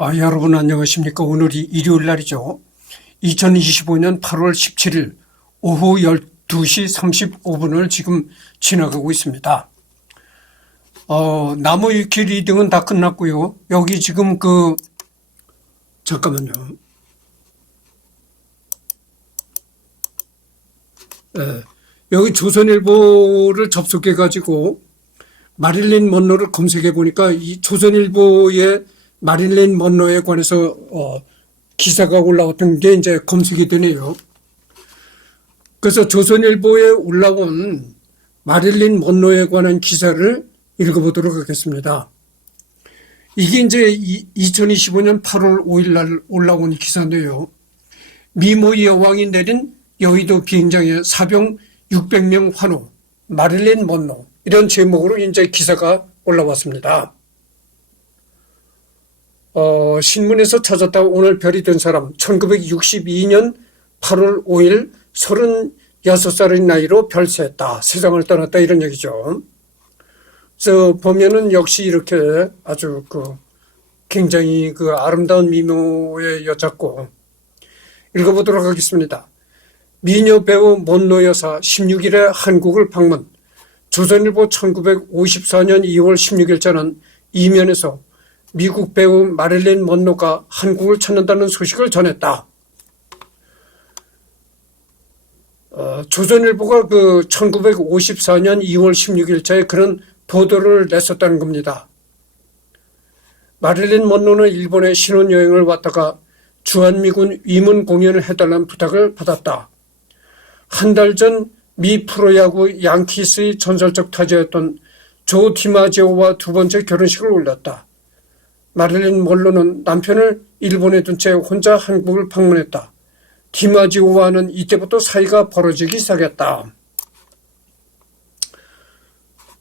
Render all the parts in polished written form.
여러분 안녕하십니까. 오늘이 일요일 날이죠. 2025년 8월 17일 오후 12시 35분을 지금 지나가고 있습니다. 나무 위키 리딩은 다 끝났고요. 여기 지금 잠깐만요. 여기 조선일보를 접속해 가지고 마릴린 먼로를 검색해 보니까 이 조선일보의 마릴린 먼로에 관해서 기사가 올라왔던 게 이제 검색이 되네요. 그래서 조선일보에 올라온 마릴린 먼로에 관한 기사를 읽어보도록 하겠습니다. 이게 이제 2025년 8월 5일 날 올라온 기사인데요. 미모 여왕이 내린 여의도 비행장에 사병 600명 환호, 마릴린 먼로, 이런 제목으로 이제 기사가 올라왔습니다. 신문에서 찾았다 오늘 별이 된 사람, 1962년 8월 5일 36살의 나이로 별세했다. 세상을 떠났다. 이런 얘기죠. 그래서 보면은 역시 이렇게 아주 굉장히 아름다운 미모의 여자고, 읽어보도록 하겠습니다. 미녀 배우 먼로 여사 16일에 한국을 방문. 조선일보 1954년 2월 16일자는 이면에서 미국 배우 마릴린 먼로가 한국을 찾는다는 소식을 전했다. 조선일보가 1954년 2월 16일자에 그런 보도를 냈었다는 겁니다. 마릴린 먼로는 일본에 신혼여행을 왔다가 주한미군 위문 공연을 해달라는 부탁을 받았다. 한 달 전 미 프로야구 양키스의 전설적 타자였던 조 디마지오와 두 번째 결혼식을 올렸다. 마릴린 먼로는 남편을 일본에 둔 채 혼자 한국을 방문했다. 디마지오와는 이때부터 사이가 벌어지기 시작했다.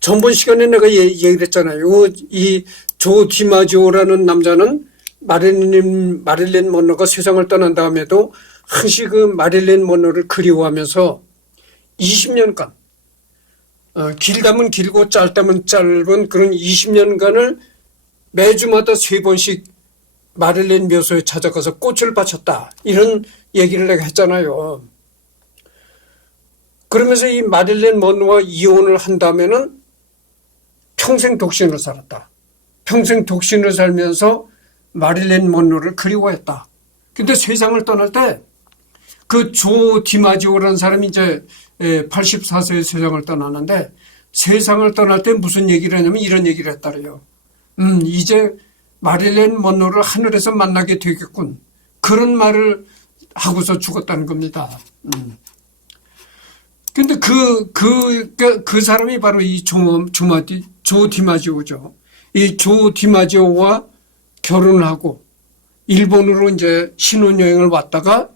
전번 시간에 내가 얘기를 했잖아요. 이 조 디마지오라는 남자는 마릴린 먼로가 세상을 떠난 다음에도 항시 마릴린 먼로를 그리워하면서 20년간 길다면 길고 짧다면 짧은 그런 20년간을 매주마다 3번씩 마릴린 묘소에 찾아가서 꽃을 바쳤다. 이런 얘기를 내가 했잖아요. 그러면서 이 마릴린 먼로와 이혼을 한 다음에는 평생 독신으로 살았다. 평생 독신으로 살면서 마릴린 먼로를 그리워했다. 근데 세상을 떠날 때 조 디마지오라는 사람이 이제 84세에 세상을 떠나는데, 세상을 떠날 때 무슨 얘기를 하냐면 이런 얘기를 했다래요. 이제 마릴린 먼로를 하늘에서 만나게 되겠군. 그런 말을 하고서 죽었다는 겁니다. 근데 그 사람이 바로 이 조 디마지오죠. 이 조 디마지오와 결혼을 하고 일본으로 이제 신혼여행을 왔다가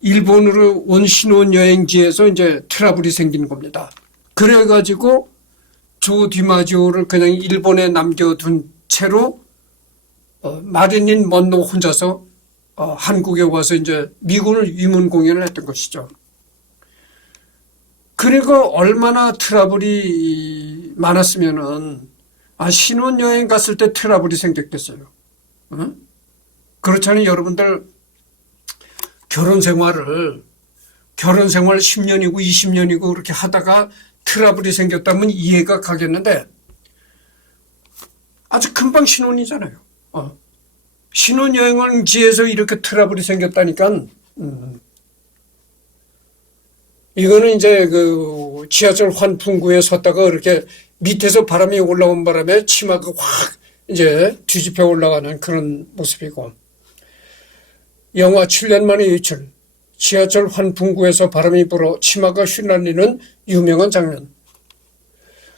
일본으로 온 신혼여행지에서 이제 트러블이 생기는 겁니다. 그래가지고 조 디마지오를 그냥 일본에 남겨둔 채로 마릴린 먼로 혼자서 한국에 와서 이제 미군을 위문 공연을 했던 것이죠. 그리고 얼마나 트러블이 많았으면은 신혼여행 갔을 때 트러블이 생겼겠어요. 그렇잖아요. 여러분들 결혼 생활 10년이고 20년이고 그렇게 하다가 트러블이 생겼다면 이해가 가겠는데, 아주 금방 신혼이잖아요. 신혼여행지에서 이렇게 트러블이 생겼다니까, 이거는 이제 지하철 환풍구에 섰다가 이렇게 밑에서 바람이 올라온 바람에 치마가 확 이제 뒤집혀 올라가는 그런 모습이고, 영화 7년 만의 유출, 지하철 환풍구에서 바람이 불어 치마가 휘날리는 유명한 장면.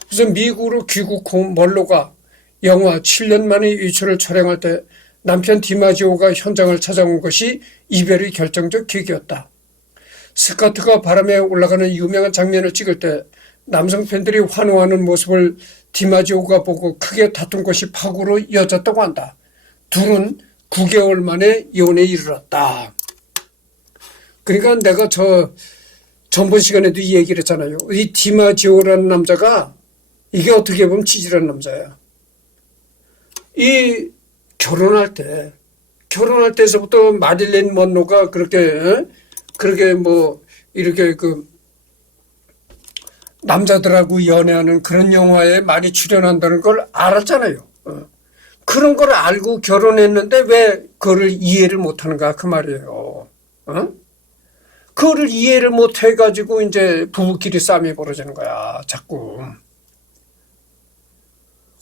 그래서 미국으로 귀국 후 먼로가 영화 7년 만의 유출을 촬영할 때 남편 디마지오가 현장을 찾아온 것이 이별의 결정적 계기였다. 스커트가 바람에 올라가는 유명한 장면을 찍을 때 남성 팬들이 환호하는 모습을 디마지오가 보고 크게 다툰 것이 파고로 이어졌다고 한다. 둘은 9개월 만에 이혼에 이르렀다. 그러니까 내가 전번 시간에도 이 얘기를 했잖아요. 이 디마지오라는 남자가 이게 어떻게 보면 치질한 남자야. 이 결혼할 때서부터 마릴린 먼로가 그렇게 뭐 이렇게 그 남자들하고 연애하는 그런 영화에 많이 출연한다는 걸 알았잖아요. 그런 걸 알고 결혼했는데 왜 그거를 이해를 못하는가 그 말이에요. 그거를 이해를 못해가지고 이제 부부끼리 싸움이 벌어지는 거야 자꾸.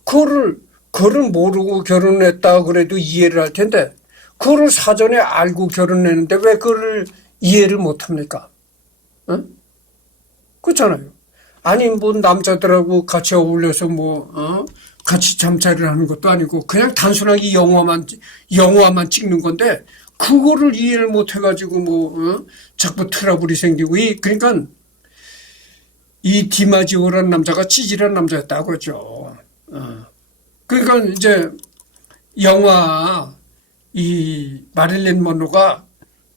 그거를 모르고 결혼했다 그래도 이해를 할 텐데 그거를 사전에 알고 결혼했는데 왜 그거를 이해를 못합니까? 그렇잖아요. 아니 뭐 남자들하고 같이 어울려서 같이 잠자리를 하는 것도 아니고 그냥 단순하게 영화만 찍는 건데 그거를 이해를 못 해가지고 자꾸 트러블이 생기고 그러니까 이 디마지오라는 남자가 찌질한 남자였다 그죠. 그러니까 이제 영화 이 마릴린 먼로가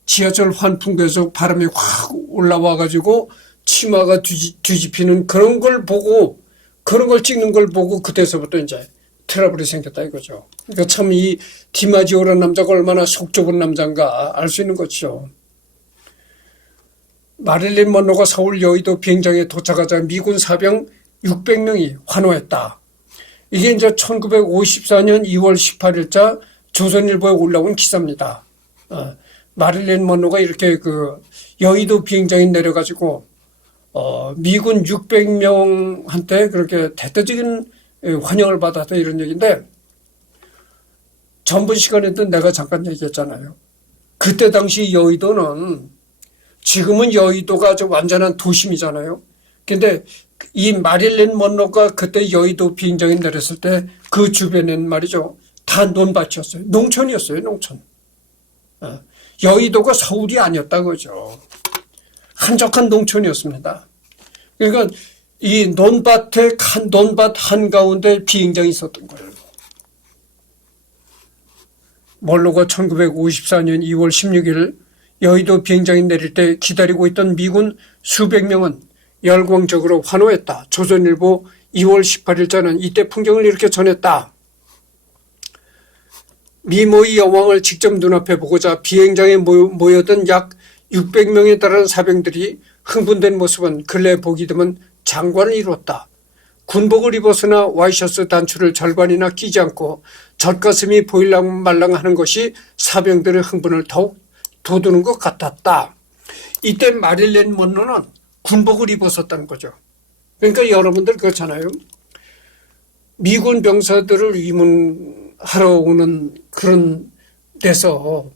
지하철 환풍구에서 바람이 확 올라와가지고 치마가 뒤집히는 그런 걸 찍는 걸 보고 그때서부터 이제 트러블이 생겼다 이거죠. 그러니까 참 이 디마지오라는 남자가 얼마나 속 좁은 남자인가 알 수 있는 거죠. 마릴린 먼로가 서울 여의도 비행장에 도착하자 미군 사병 600명이 환호했다. 이게 이제 1954년 2월 18일자 조선일보에 올라온 기사입니다. 마릴린 먼로가 이렇게 그 여의도 비행장에 내려가지고 미군 600명한테 그렇게 대대적인 환영을 받았다 이런 얘기인데 전번 시간에도 내가 잠깐 얘기했잖아요. 그때 당시 여의도는 지금은 여의도가 좀 완전한 도심이잖아요. 근데 이 마릴린 먼로가 그때 여의도 비행장에 내렸을 때 그 주변에는 말이죠. 다 논밭이었어요. 농촌이었어요. 농촌. 여의도가 서울이 아니었다 그죠. 한적한 농촌이었습니다. 그러니까 이 논밭 한가운데 비행장이 있었던 거예요. 먼로가 1954년 2월 16일 여의도 비행장에 내릴 때 기다리고 있던 미군 수백 명은 열광적으로 환호했다. 조선일보 2월 18일자는 이때 풍경을 이렇게 전했다. 미모의 여왕을 직접 눈앞에 보고자 비행장에 모여든 약 600명에 달하는 사병들이 흥분된 모습은 근래 보기 드문 장관을 이뤘다. 군복을 입었으나 와이셔츠 단추를 절반이나 끼지 않고 젖가슴이 보일랑말랑하는 것이 사병들의 흥분을 더욱 돋우는 것 같았다. 이때 마릴린 먼로는 군복을 입었었다는 거죠. 그러니까 여러분들 그렇잖아요. 미군 병사들을 위문하러 오는 그런 데서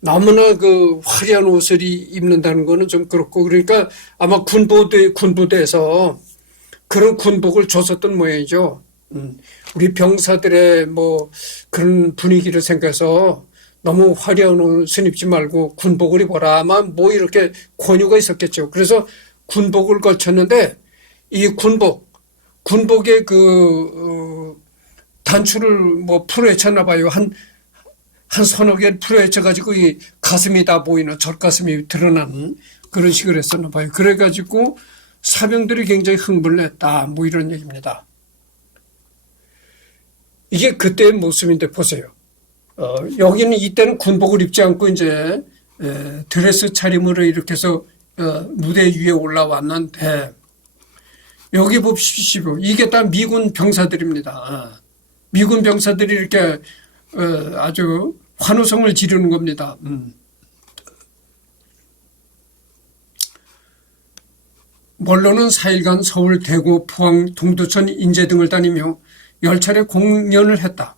너무나 그 화려한 옷을 입는다는 거는 좀 그렇고 그러니까 아마 군부대에서 그런 군복을 줬었던 모양이죠. 우리 병사들의 뭐 그런 분위기를 생각해서 너무 화려한 옷을 입지 말고 군복을 입어라. 아마 뭐 이렇게 권유가 있었겠죠. 그래서 군복을 걸쳤는데 이 군복의 단추를 뭐 풀어헤쳤나 봐요. 한 서너 개 풀어헤쳐가지고 이 가슴이 다 보이는 젖가슴이 드러나는 그런 식으로 했었나 봐요. 그래가지고 사병들이 굉장히 흥분을 했다. 뭐 이런 얘기입니다. 이게 그때의 모습인데 보세요. 여기는 이때는 군복을 입지 않고 이제 드레스 차림으로 이렇게 해서 무대 위에 올라왔는데 여기 보십시오. 이게 다 미군 병사들입니다. 미군 병사들이 이렇게 아주 환호성을 지르는 겁니다. 먼로는 4일간 서울, 대구, 포항, 동두천, 인제 등을 다니며 10차례 공연을 했다.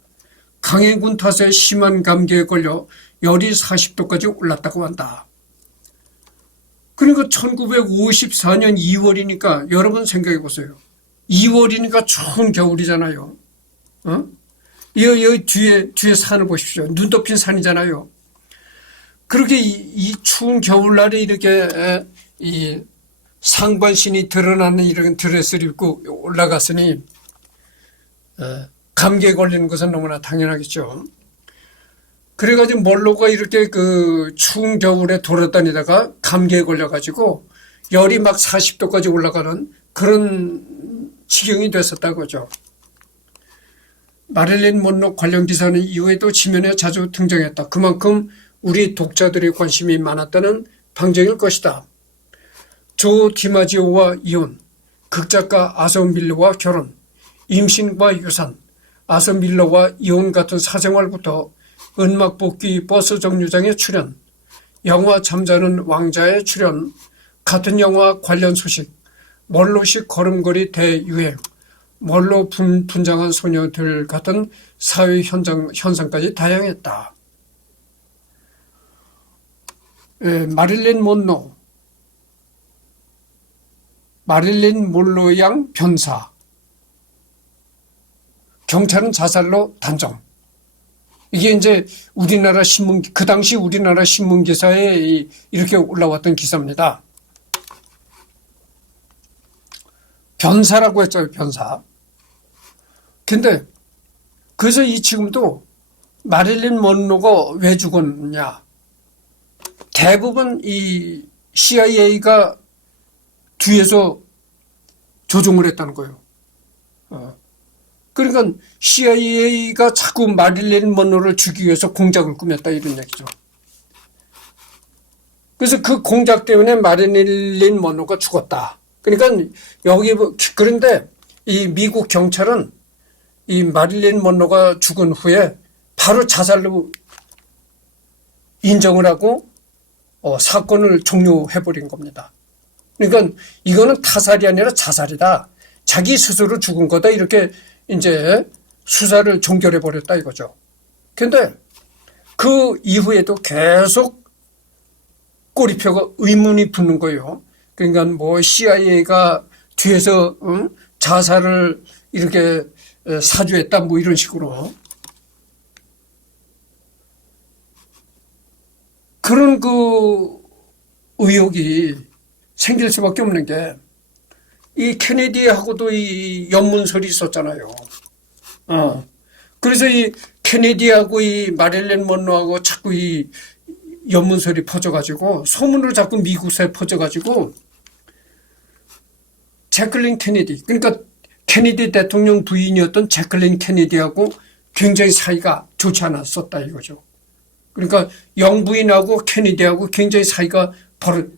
강행군 탓에 심한 감기에 걸려 열이 40도까지 올랐다고 한다. 그러니까 1954년 2월이니까 여러분 생각해 보세요. 2월이니까 추운 겨울이잖아요. 여기 뒤에 산을 보십시오. 눈 덮인 산이잖아요. 그렇게 이 추운 겨울날에 이렇게 이 상반신이 드러나는 이런 드레스를 입고 올라갔으니 감기에 걸리는 것은 너무나 당연하겠죠. 그래가지고 먼로가 이렇게 그 추운 겨울에 돌아다니다가 감기에 걸려가지고 열이 막 40도까지 올라가는 그런 지경이 됐었다고 하죠. 마릴린 먼로 관련 기사는 이후에도 지면에 자주 등장했다. 그만큼 우리 독자들의 관심이 많았다는 방증일 것이다. 조 디마지오와 이혼, 극작가 아서 밀러와 결혼, 임신과 유산, 아서 밀러와 이혼 같은 사생활부터 은막 뽑기 버스 정류장에 출연, 영화 잠자는 왕자의 출연, 같은 영화 관련 소식, 멀로식 걸음걸이 대유행, 멀로 분장한 소녀들 같은 사회 현상까지 다양했다. 마릴린 몰로 양 변사. 경찰은 자살로 단정. 이게 이제 우리나라 신문, 그 당시 우리나라 신문 기사에 이렇게 올라왔던 기사입니다. 변사라고 했죠, 변사. 근데, 그래서 지금도 마릴린 먼로가 왜 죽었냐. 대부분 이 CIA가 뒤에서 조종을 했다는 거예요. 그러니까 CIA가 자꾸 마릴린 먼로를 죽이기 위해서 공작을 꾸몄다 이런 얘기죠. 그래서 그 공작 때문에 마릴린 먼로가 죽었다. 그러니까 그런데 이 미국 경찰은 이 마릴린 먼로가 죽은 후에 바로 자살로 인정을 하고 사건을 종료해버린 겁니다. 그러니까 이거는 타살이 아니라 자살이다. 자기 스스로 죽은 거다. 이렇게 이제 수사를 종결해버렸다 이거죠. 근데 그 이후에도 계속 꼬리표가 의문이 붙는 거예요. 그러니까 뭐 CIA가 뒤에서 자살을 이렇게 사주했다 뭐 이런 식으로. 그런 그 의혹이 생길 수밖에 없는 게 이 케네디하고도 이 연문설이 있었잖아요. 그래서 이 케네디하고 이 마릴린 먼로하고 자꾸 이 연문설이 퍼져가지고 소문을 자꾸 미국에 퍼져가지고 제클린 케네디, 그러니까 케네디 대통령 부인이었던 제클린 케네디하고 굉장히 사이가 좋지 않았었다 이거죠. 그러니까 영부인하고 케네디하고 굉장히 사이가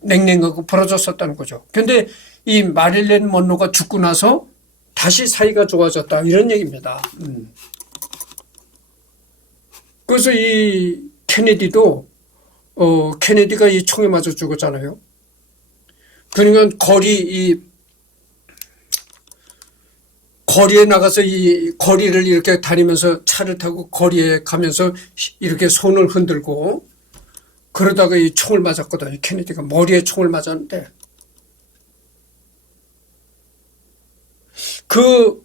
냉랭하고 벌어졌었다는 거죠. 그런데 이 마릴린 먼로가 죽고 나서 다시 사이가 좋아졌다 이런 얘기입니다. 그래서 이 케네디도 케네디가 이 총에 맞아 죽었잖아요. 그러니까 거리에 나가서 이 거리를 이렇게 다니면서 차를 타고 거리에 가면서 이렇게 손을 흔들고 그러다가 이 총을 맞았거든요. 케네디가 머리에 총을 맞았는데 그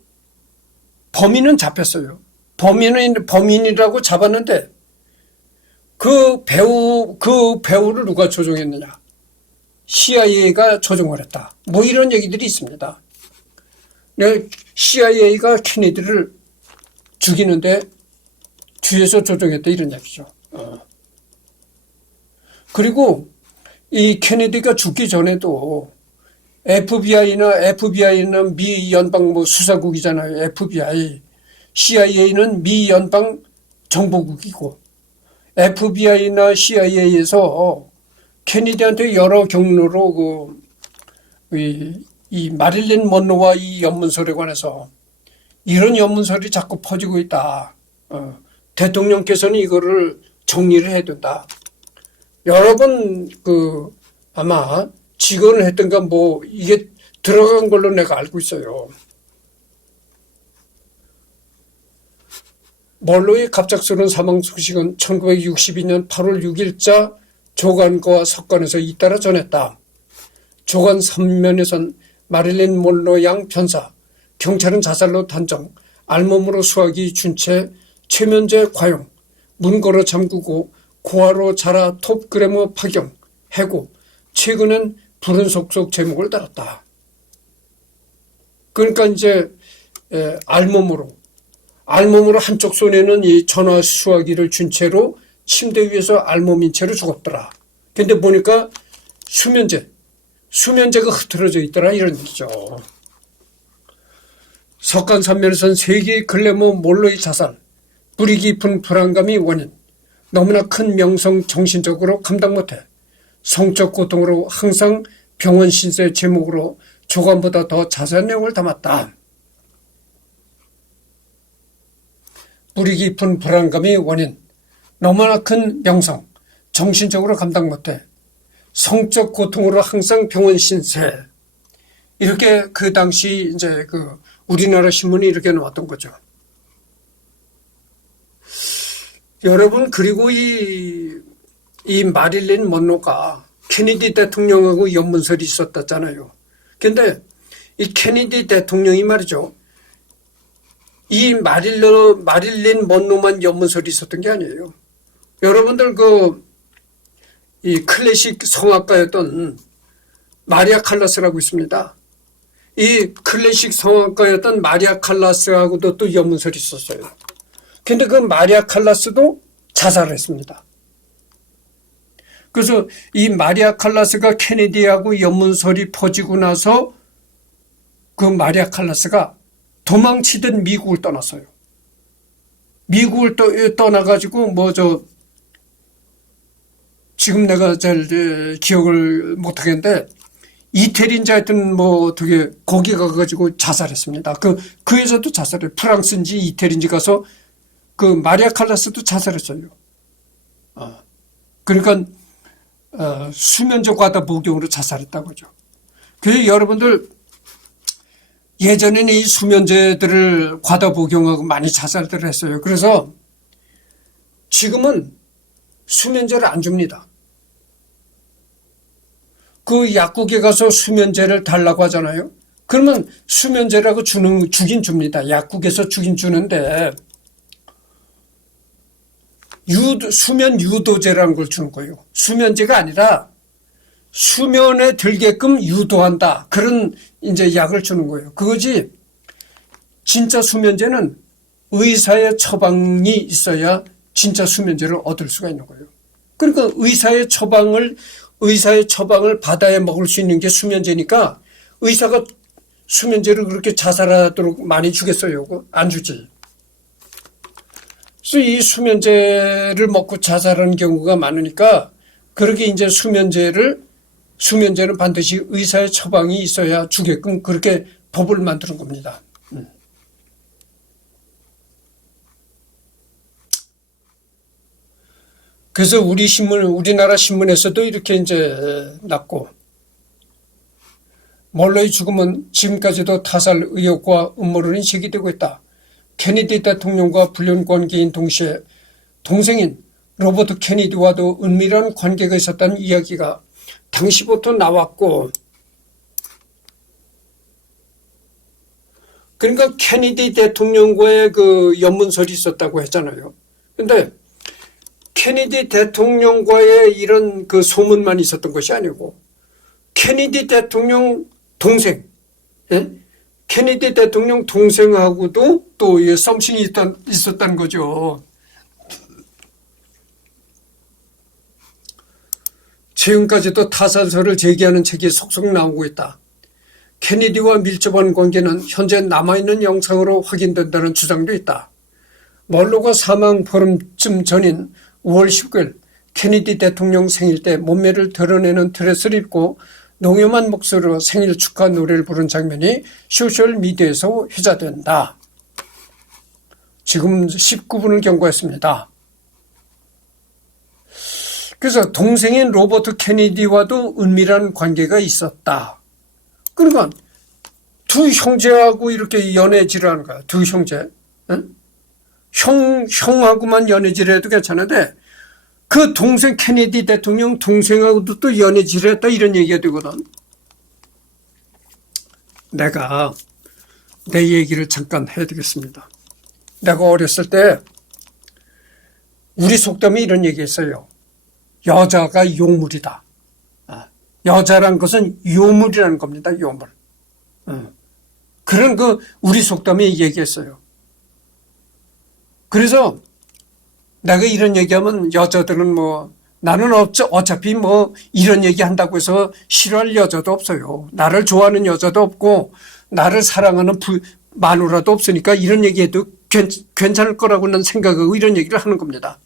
범인은 잡혔어요. 범인이라고 잡았는데 그 배우를 누가 조종했느냐? CIA가 조종을 했다. 뭐 이런 얘기들이 있습니다. CIA가 케네디를 죽이는데 뒤에서 조종했다 이런 얘기죠. 그리고 이 케네디가 죽기 전에도 FBI는 미 연방 수사국이잖아요. FBI. CIA는 미 연방 정보국이고 FBI나 CIA에서 케네디한테 여러 경로로 이 마릴린 먼로와 이 연문설에 관해서 이런 연문설이 자꾸 퍼지고 있다. 대통령께서는 이거를 정리를 해야 된다. 여러 번 아마 직언을 했던가 뭐 이게 들어간 걸로 내가 알고 있어요. 먼로의 갑작스러운 사망 소식은 1962년 8월 6일자 조간과 석간에서 잇따라 전했다. 조간 3면에선 마릴린 먼로 양 변사, 경찰은 자살로 단정, 알몸으로 수화기 준채, 최면제 과용, 문 걸어 잠그고 고아로 자라 톱그래머 파경, 해고, 최근엔 불은 속속 제목을 달았다. 그러니까 이제 알몸으로 한쪽 손에는 이 전화 수화기를 준 채로 침대 위에서 알몸인 채로 죽었더라. 근데 보니까 수면제가 흐트러져 있더라 이런 얘기죠. 석간산면에선 세계의 글래머 몰로의 자살, 뿌리 깊은 불안감이 원인, 너무나 큰 명성 정신적으로 감당 못해, 성적 고통으로 항상 병원 신세 제목으로 조간보다 더 자세한 내용을 담았다. 뿌리 깊은 불안감이 원인, 너무나 큰 명성, 정신적으로 감당 못해, 성적 고통으로 항상 병원 신세. 이렇게 그 당시 이제 그 우리나라 신문이 이렇게 나왔던 거죠. 여러분, 그리고 이 마릴린 먼로가 케네디 대통령하고 연문설이 있었다잖아요. 근데 이 케네디 대통령이 말이죠. 이 마릴린 먼로만 연문설이 있었던 게 아니에요. 여러분들 이 클래식 성악가였던 마리아 칼라스라고 있습니다. 이 클래식 성악가였던 마리아 칼라스하고도 또 연문설이 있었어요. 근데 그 마리아 칼라스도 자살을 했습니다. 그래서 이 마리아 칼라스가 케네디하고 연문설이 퍼지고 나서 그 마리아 칼라스가 도망치듯 미국을 떠났어요. 미국을 떠나가지고 지금 내가 잘 기억을 못하겠는데 이태리인지 하여튼 어떻게 거기 가가지고 자살했습니다. 그 여자도 자살해. 프랑스인지 이태리인지 가서 그 마리아 칼라스도 자살했어요. 그러니까 수면제 과다 복용으로 자살했다고 하죠. 그래서 여러분들 예전에는 이 수면제들을 과다 복용하고 많이 자살들을 했어요. 그래서 지금은 수면제를 안 줍니다. 그 약국에 가서 수면제를 달라고 하잖아요. 그러면 수면제라고 주긴 줍니다. 약국에서 주긴 주는데 수면 유도제라는 걸 주는 거예요. 수면제가 아니라 수면에 들게끔 유도한다. 그런 이제 약을 주는 거예요. 그거지. 진짜 수면제는 의사의 처방이 있어야 진짜 수면제를 얻을 수가 있는 거예요. 그러니까 의사의 처방을 받아야 먹을 수 있는 게 수면제니까 의사가 수면제를 그렇게 자살하도록 많이 주겠어요? 안 주지. 그래서 이 수면제를 먹고 자살하는 경우가 많으니까 그렇게 이제 수면제는 반드시 의사의 처방이 있어야 주게끔 그렇게 법을 만드는 겁니다. 그래서 우리나라 신문에서도 이렇게 이제 났고, 몰로의 죽음은 지금까지도 타살 의혹과 음모론이 제기되고 있다. 케네디 대통령과 불륜 관계인 동시에 동생인 로버트 케네디와도 은밀한 관계가 있었다는 이야기가 당시부터 나왔고, 그러니까 케네디 대통령과의 그 연문설이 있었다고 했잖아요. 근데 케네디 대통령과의 이런 그 소문만 있었던 것이 아니고 케네디 대통령 동생, 케네디 대통령 동생하고도 또 썸씽이 있었다는 거죠. 최근까지도 타살설을 제기하는 책이 속속 나오고 있다. 케네디와 밀접한 관계는 현재 남아있는 영상으로 확인된다는 주장도 있다. 멀로가 사망 보름쯤 전인 5월 19일 케네디 대통령 생일 때 몸매를 드러내는 드레스를 입고 농염한 목소리로 생일 축하 노래를 부른 장면이 소셜미디어에서 회자된다. 지금 19분을 경고했습니다. 그래서 동생인 로버트 케네디와도 은밀한 관계가 있었다. 그러니까 두 형제하고 이렇게 연애질을 하는 거야. 두 형제. 응? 형하고만 연애질해도 괜찮은데 그 동생 케네디 대통령 동생하고도 또 연애질했다 이런 얘기가 되거든. 내가 내 얘기를 잠깐 해야 되겠습니다. 내가 어렸을 때 우리 속담에 이런 얘기했어요. 여자가 용물이다. 여자란 것은 요물이라는 겁니다. 요물. 그런 우리 속담에 얘기했어요. 그래서 내가 이런 얘기하면 여자들은 나는 어차피 이런 얘기 한다고 해서 싫어할 여자도 없어요. 나를 좋아하는 여자도 없고 나를 사랑하는 마누라도 없으니까 이런 얘기해도 괜찮을 거라고는 생각하고 이런 얘기를 하는 겁니다.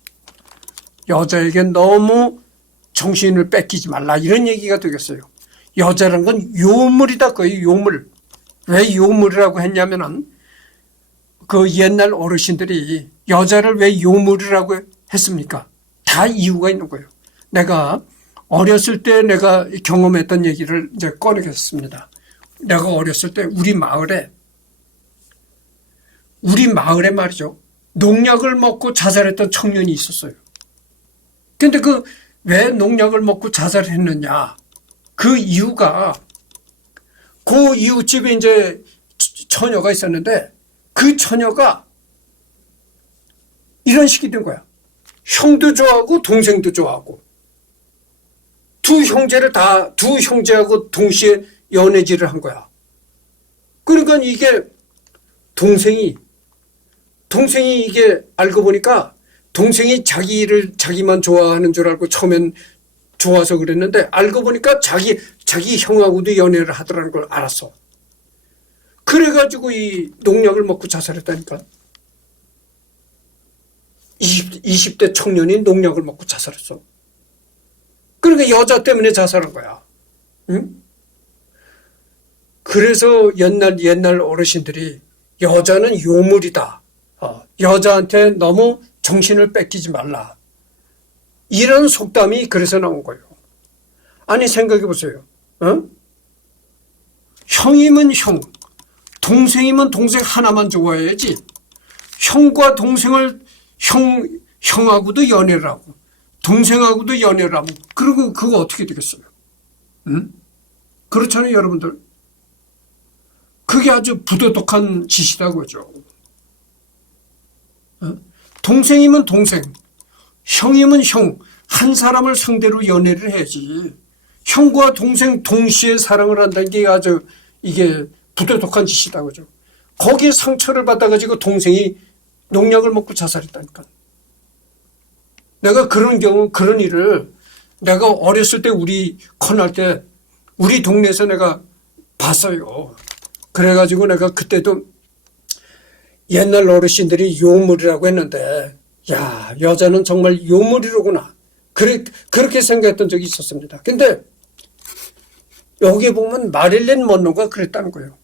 여자에게 너무 정신을 뺏기지 말라 이런 얘기가 되겠어요. 여자란 건 요물이다 거의 요물. 왜 요물이라고 했냐면은 그 옛날 어르신들이 여자를 왜 요물이라고 했습니까? 다 이유가 있는 거예요. 내가 어렸을 때 내가 경험했던 얘기를 이제 꺼내겠습니다. 내가 어렸을 때 우리 마을에 말이죠. 농약을 먹고 자살했던 청년이 있었어요. 근데 왜 농약을 먹고 자살했느냐? 그 이유가 그 이웃집에 이제 처녀가 있었는데 그 처녀가 이런 식이 된 거야. 형도 좋아하고 동생도 좋아하고 두 형제하고 동시에 연애질을 한 거야. 그러니까 이게 동생이 이게 알고 보니까 동생이 자기만 좋아하는 줄 알고 처음엔 좋아서 그랬는데 알고 보니까 자기 형하고도 연애를 하더라는 걸 알았어. 그래가지고 이 농약을 먹고 자살했다니까. 20대 청년이 농약을 먹고 자살했어. 그러니까 여자 때문에 자살한 거야. 응? 그래서 옛날 어르신들이 여자는 요물이다. 여자한테 너무 정신을 뺏기지 말라. 이런 속담이 그래서 나온 거예요. 아니 생각해 보세요. 형이면 형, 동생이면 동생 하나만 좋아해야지. 형과 동생을 형하고도 연애를 하고 동생하고도 연애를 하고 그리고 그거 어떻게 되겠어요? 응? 그렇잖아요, 여러분들. 그게 아주 부도덕한 짓이다 그죠. 동생이면 동생, 형이면 형, 한 사람을 상대로 연애를 해야지. 형과 동생 동시에 사랑을 한다는 게 아주 이게 부도덕한 짓이다 그죠. 거기에 상처를 받아가지고 동생이 농약을 먹고 자살했다니까. 내가 그런 일을 내가 어렸을 때 우리 커날 때 우리 동네에서 내가 봤어요. 그래가지고 내가 그때도 옛날 어르신들이 요물이라고 했는데 야, 여자는 정말 요물이로구나. 그렇게 생각했던 적이 있었습니다. 근데 여기 보면 마릴린 먼로가 그랬다는 거예요.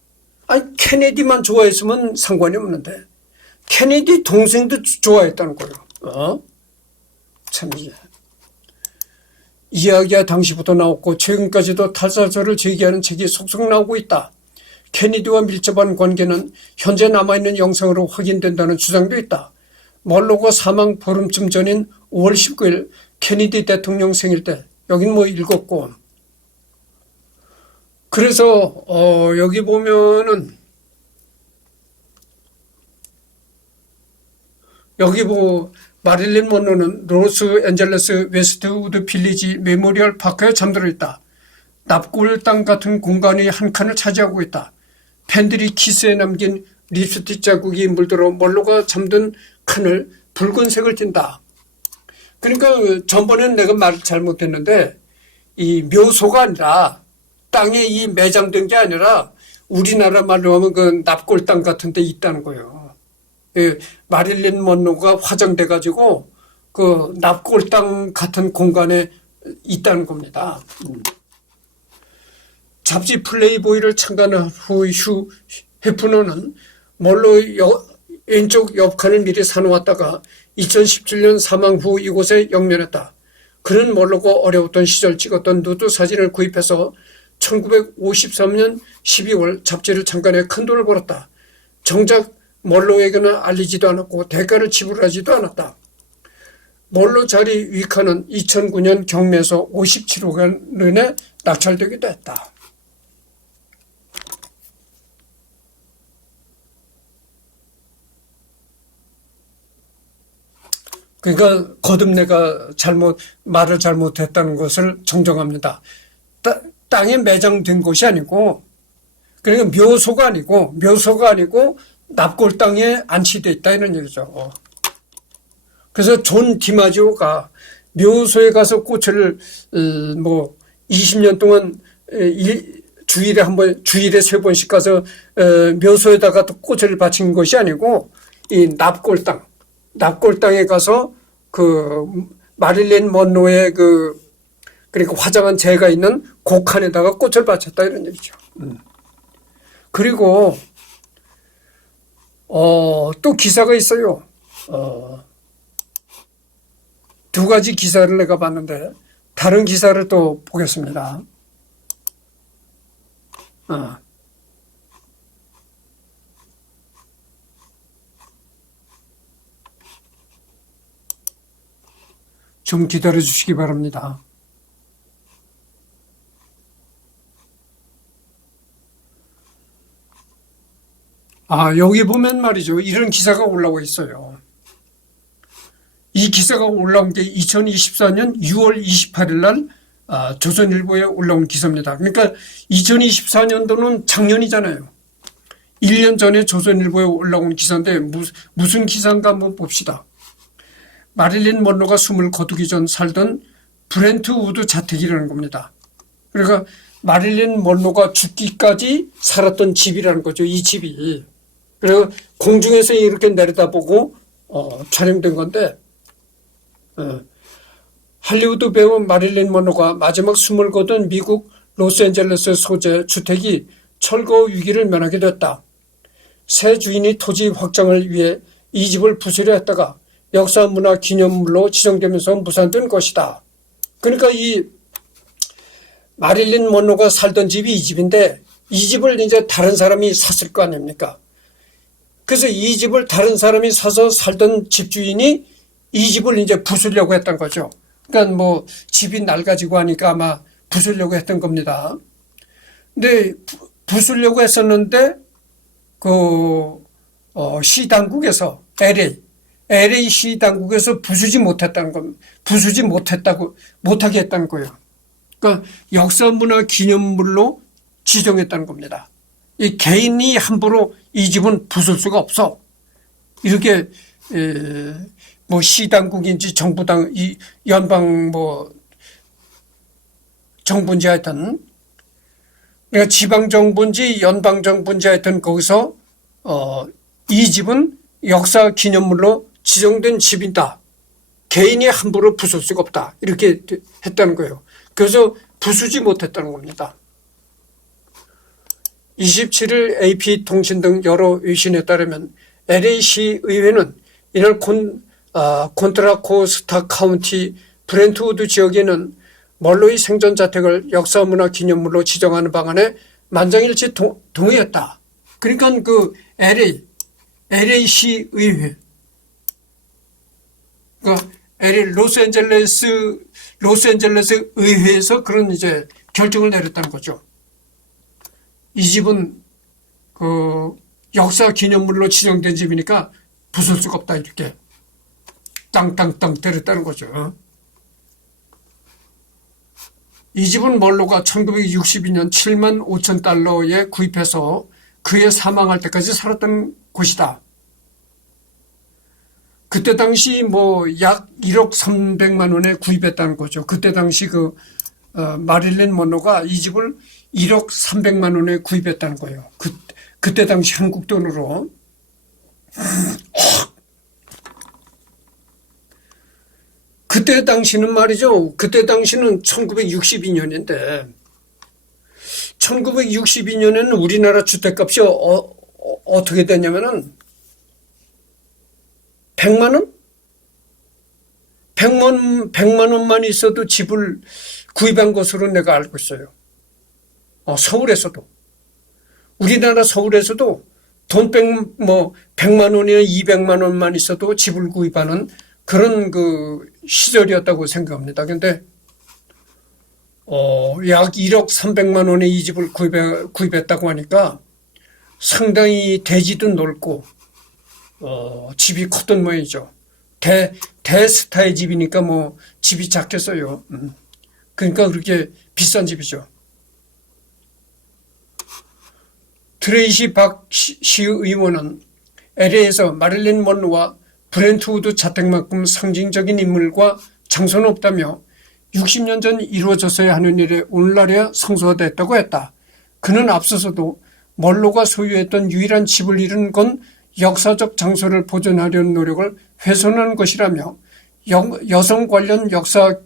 아니 케네디만 좋아했으면 상관이 없는데 케네디 동생도 좋아했다는 거예요. 참 이야기가 당시부터 나왔고 최근까지도 탈사설을 제기하는 책이 속속 나오고 있다. 케네디와 밀접한 관계는 현재 남아있는 영상으로 확인된다는 주장도 있다. 멀로가 사망 보름쯤 전인 5월 19일 케네디 대통령 생일 때 여긴 읽었고 그래서 여기 보면은 마릴린 먼로는 로스앤젤레스 웨스트우드 빌리지 메모리얼 파크에 잠들어 있다. 납골 땅 같은 공간이 한 칸을 차지하고 있다. 팬들이 키스에 남긴 립스틱 자국이 물들어 멀로가 잠든 칸을 붉은색을 띈다. 그러니까 전번엔 내가 말 잘못했는데 이 묘소가 아니라 땅에 이 매장된 게 아니라 우리나라 말로 하면 그 납골 땅 같은 데 있다는 거예요. 마릴린 먼로가 화장돼 가지고 그 납골 땅 같은 공간에 있다는 겁니다. 잡지 플레이보이를 창간한 후 헤프너는 멀로 왼쪽 옆칸을 미리 사놓았다가 2017년 사망 후 이곳에 영면했다. 그는 멀로가 어려웠던 시절 찍었던 누드 사진을 구입해서 1953년 12월 잡지를 창간해 큰돈을 벌었다. 정작 멀로에게는 알리지도 않았고 대가를 지불하지도 않았다. 멀로 자리 위카는 2009년 경매에서 57억원에 낙찰되기도 했다. 그러니까 거듭 내가 말을 잘못했다는 것을 정정합니다. 땅에 매장된 것이 아니고 그러니까 묘소가 아니고 납골 땅에 안치되어 있다 이런 얘기죠. 그래서 존 디마지오가 묘소에 가서 꽃을 20년 동안 주일에 3번씩 가서 묘소에다가 또 꽃을 바친 것이 아니고 이 납골당에 가서 그 마릴린 먼로의 그러니까 화장한 재가 있는 곡칸에다가 꽃을 바쳤다 이런 얘기죠. 그리고 또 기사가 있어요. 2가지 기사를 내가 봤는데 다른 기사를 또 보겠습니다. 좀 기다려 주시기 바랍니다. 여기 보면 말이죠. 이런 기사가 올라오고 있어요. 이 기사가 올라온 게 2024년 6월 28일 날 조선일보에 올라온 기사입니다. 그러니까 2024년도는 작년이잖아요. 1년 전에 조선일보에 올라온 기사인데 무슨 기사인가 한번 봅시다. 마릴린 먼로가 숨을 거두기 전 살던 브렌트우드 자택이라는 겁니다. 그러니까 마릴린 먼로가 죽기까지 살았던 집이라는 거죠. 이 집이. 그래서 공중에서 이렇게 내려다보고 촬영된 건데 할리우드 배우 마릴린 먼로가 마지막 숨을 거둔 미국 로스앤젤레스 소재 주택이 철거 위기를 면하게 됐다. 새 주인이 토지 확장을 위해 이 집을 부수려 했다가 역사문화 기념물로 지정되면서 무산된 것이다. 그러니까 이 마릴린 먼로가 살던 집이 이 집인데 이 집을 이제 다른 사람이 샀을 거 아닙니까? 그래서 이 집을 다른 사람이 사서 살던 집주인이 이 집을 이제 부수려고 했던 거죠. 그러니까 뭐 집이 낡아지고 하니까 아마 부수려고 했던 겁니다. 근데 부수려고 했었는데 시 당국에서 LA 시 당국에서 부수지 못하게 했다는 거예요. 그러니까 역사문화 기념물로 지정했다는 겁니다. 이 개인이 함부로 이 집은 부술 수가 없어. 이렇게 뭐 시당국인지 정부당 이 연방 뭐 정부인지 하여튼 그러니까 지방 정부인지 연방 정부인지 하여튼 거기서 이 집은 역사 기념물로 지정된 집이다. 개인이 함부로 부술 수가 없다. 이렇게 했다는 거예요. 그래서 부수지 못했다는 겁니다. 27일 AP통신 등 여러 외신에 따르면 LA시 의회는 이날 콘트라코스타 카운티 브렌트우드 지역에는 멀로의 생전자택을 역사문화 기념물로 지정하는 방안에 만장일치 동의했다. 그러니까 그 LA시 의회, 그러니까 LA 로스앤젤레스 의회에서 그런 이제 결정을 내렸다는 거죠. 이 집은 역사 기념물로 지정된 집이니까 부술 수가 없다 이렇게 땅땅땅 때렸다는 거죠. 이 집은 멀로가 1962년 7만 5천 달러에 구입해서 그의 사망할 때까지 살았던 곳이다. 그때 당시 뭐 약 1억 300만 원에 구입했다는 거죠. 그때 당시 마릴린 먼로가 이 집을 1억 300만 원에 구입했다는 거예요. 그때 당시 한국 돈으로. 그때 당시는 말이죠. 그때 당시는 1962년인데 1962년에는 우리나라 주택값이 어떻게 됐냐면은 100만 원? 100만 원만 있어도 집을 구입한 것으로 내가 알고 있어요. 서울에서도. 우리나라 서울에서도 돈 100만 원이나 200만 원만 있어도 집을 구입하는 그런 시절이었다고 생각합니다. 근데, 약 1억 300만 원에 이 집을 구입했다고 하니까 상당히 대지도 넓고, 집이 컸던 모양이죠. 대스타의 집이니까 뭐 집이 작겠어요. 그러니까 그렇게 비싼 집이죠. 트레이시 박 시의원은 LA에서 마릴린 먼로와 브렌트우드 자택만큼 상징적인 인물과 장소는 없다며 60년 전 이루어졌어야 하는 일에 오늘날에야 성소화됐다고 했다. 그는 앞서서도 멀로가 소유했던 유일한 집을 잃은 건 역사적 장소를 보존하려는 노력을 훼손하는 것이라며 여성 관련 역사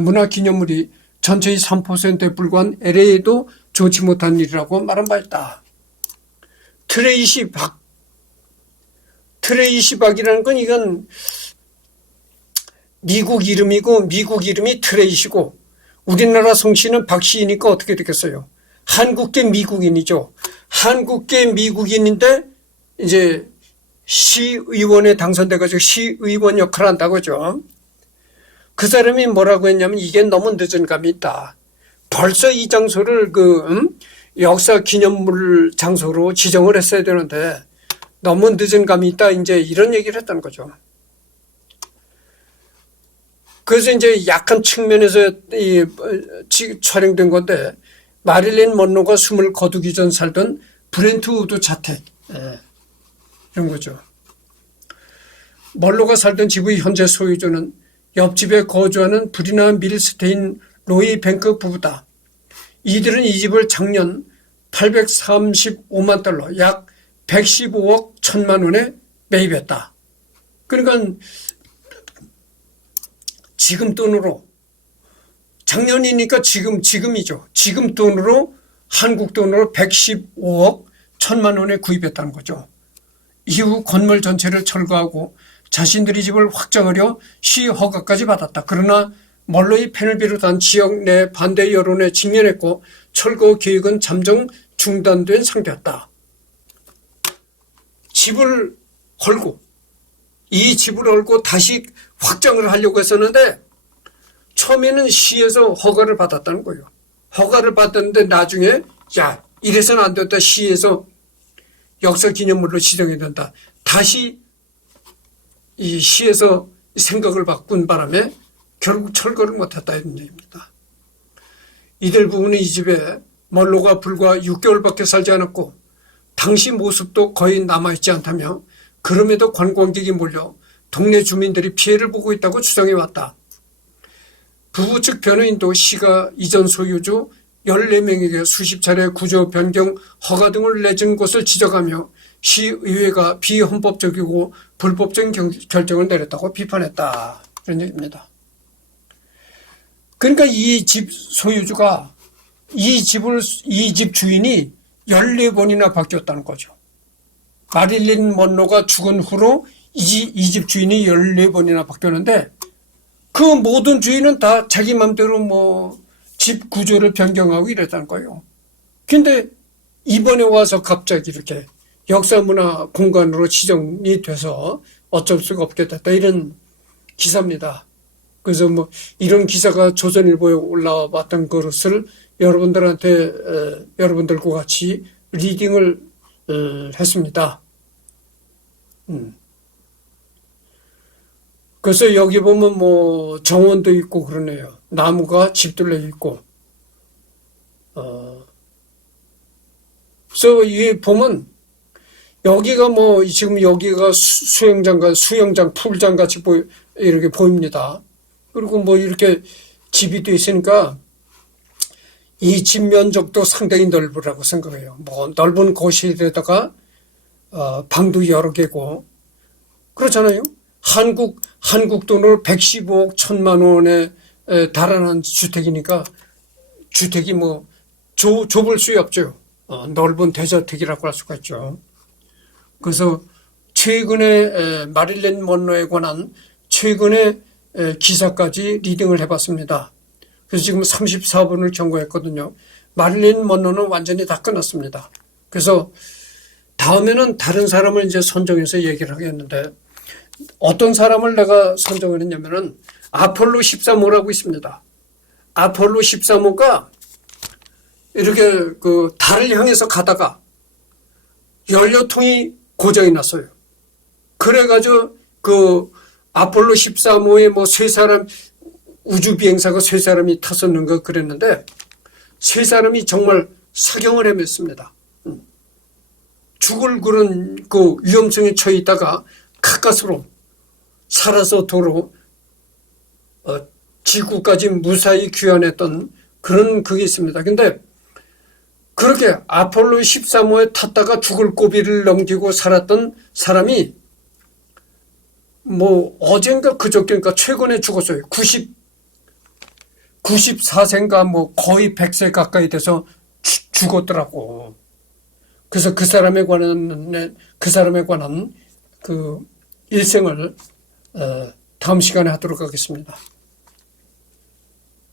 문화 기념물이 전체의 3%에 불과한 LA에도 좋지 못한 일이라고 말한 바 있다. 트레이시 박이라는 건 이건 미국 이름이고 미국 이름이 트레이시고 우리나라 성씨는 박씨이니까 어떻게 되겠어요? 한국계 미국인이죠. 한국계 미국인인데 이제 시의원에 당선돼가지고 시의원 역할을 한다고 하죠. 그 사람이 뭐라고 했냐면 이게 너무 늦은 감이 있다. 벌써 이 장소를 역사 기념물 장소로 지정을 했어야 되는데 너무 늦은 감이 있다. 이제 이런 얘기를 했다는 거죠. 그래서 이제 약한 측면에서 촬영된 건데 마릴린 먼로가 숨을 거두기 전 살던 브렌트 우드 자택 이런 거죠. 먼로가 살던 집의 현재 소유주는 옆집에 거주하는 브리나 밀스테인 로이 뱅크 부부다. 이들은 이 집을 작년 835만 달러 약 115억 1천만 원에 매입했다. 그러니까 지금 돈으로 작년이니까 지금이죠. 지금 돈으로 한국 돈으로 115억 1천만 원에 구입했다는 거죠. 이후 건물 전체를 철거하고 자신들이 집을 확장하려 시 허가까지 받았다. 그러나 멀로이 펜을 비롯한 지역 내 반대 여론에 직면했고 철거 계획은 잠정 중단된 상태였다. 이 집을 헐고 다시 확장을 하려고 했었는데 처음에는 시에서 허가를 받았다는 거예요. 허가를 받았는데 나중에 이래서는 안 된다. 시에서 역사기념물로 지정해야 된다. 다시 이 시에서 생각을 바꾼 바람에 결국 철거를 못했다 이런 얘기입니다. 이들 부부는 이 집에 멀로가 불과 6개월밖에 살지 않았고 당시 모습도 거의 남아있지 않다며 그럼에도 관광객이 몰려 동네 주민들이 피해를 보고 있다고 주장해왔다. 부부 측 변호인도 시가 이전 소유주 14명에게 수십 차례 구조 변경 허가 등을 내준 것을 지적하며 시의회가 비헌법적이고 불법적인 결정을 내렸다고 비판했다. 그런 얘기입니다. 그러니까 이 집 소유주가 이 집 주인이 14번이나 바뀌었다는 거죠. 마릴린 먼로가 죽은 후로 이 집 주인이 14번이나 바뀌었는데 그 모든 주인은 다 자기 맘대로 집 구조를 변경하고 이랬다는 거예요. 근데 이번에 와서 갑자기 이렇게 역사문화 공간으로 지정이 돼서 어쩔 수가 없게 됐다. 이런 기사입니다. 그래서 이런 기사가 조선일보에 올라왔던 것을 여러분들과 같이 리딩을 했습니다. 그래서 여기 보면 정원도 있고 그러네요. 나무가 집들려 있고. 그래서 이 보면 여기가 지금 여기가 수영장, 풀장 같이 이렇게 보입니다. 그리고 이렇게 집이 돼 있으니까 이 집 면적도 상당히 넓으라고 생각해요. 넓은 거실에다가 방도 여러 개고 그렇잖아요. 한국 돈으로 115억 1천만 원에 달하는 주택이니까 주택이 좁을 수 없죠. 넓은 대저택이라고 할 수가 있죠. 그래서 최근에 마릴린 먼로에 관한 최근의 기사까지 리딩을 해봤습니다. 그래서 지금 34분을 경고했거든요. 마릴린 먼로는 완전히 다 끝났습니다. 그래서 다음에는 다른 사람을 이제 선정해서 얘기를 하겠는데 어떤 사람을 내가 선정을 했냐면은 아폴로 13호라고 있습니다. 아폴로 13호가 이렇게 달을 향해서 가다가 연료통이 고장이 났어요. 그래가지고 아폴로 13호에 세 사람 우주비행사가 세 사람이 탔었는 거 그랬는데 세 사람이 정말 사경을 헤맸습니다. 죽을 그런 위험성에 처해 있다가 가까스로 살아서 도로 지구까지 무사히 귀환했던 그런 그게 있습니다. 근데 그렇게 아폴로 13호에 탔다가 죽을 고비를 넘기고 살았던 사람이 뭐 어젠가 그저께인가 최근에 죽었어요. 94세인가 뭐 거의 100세 가까이 돼서 죽었더라고. 그래서 그 사람에 관한 그 일생을 다음 시간에 하도록 하겠습니다.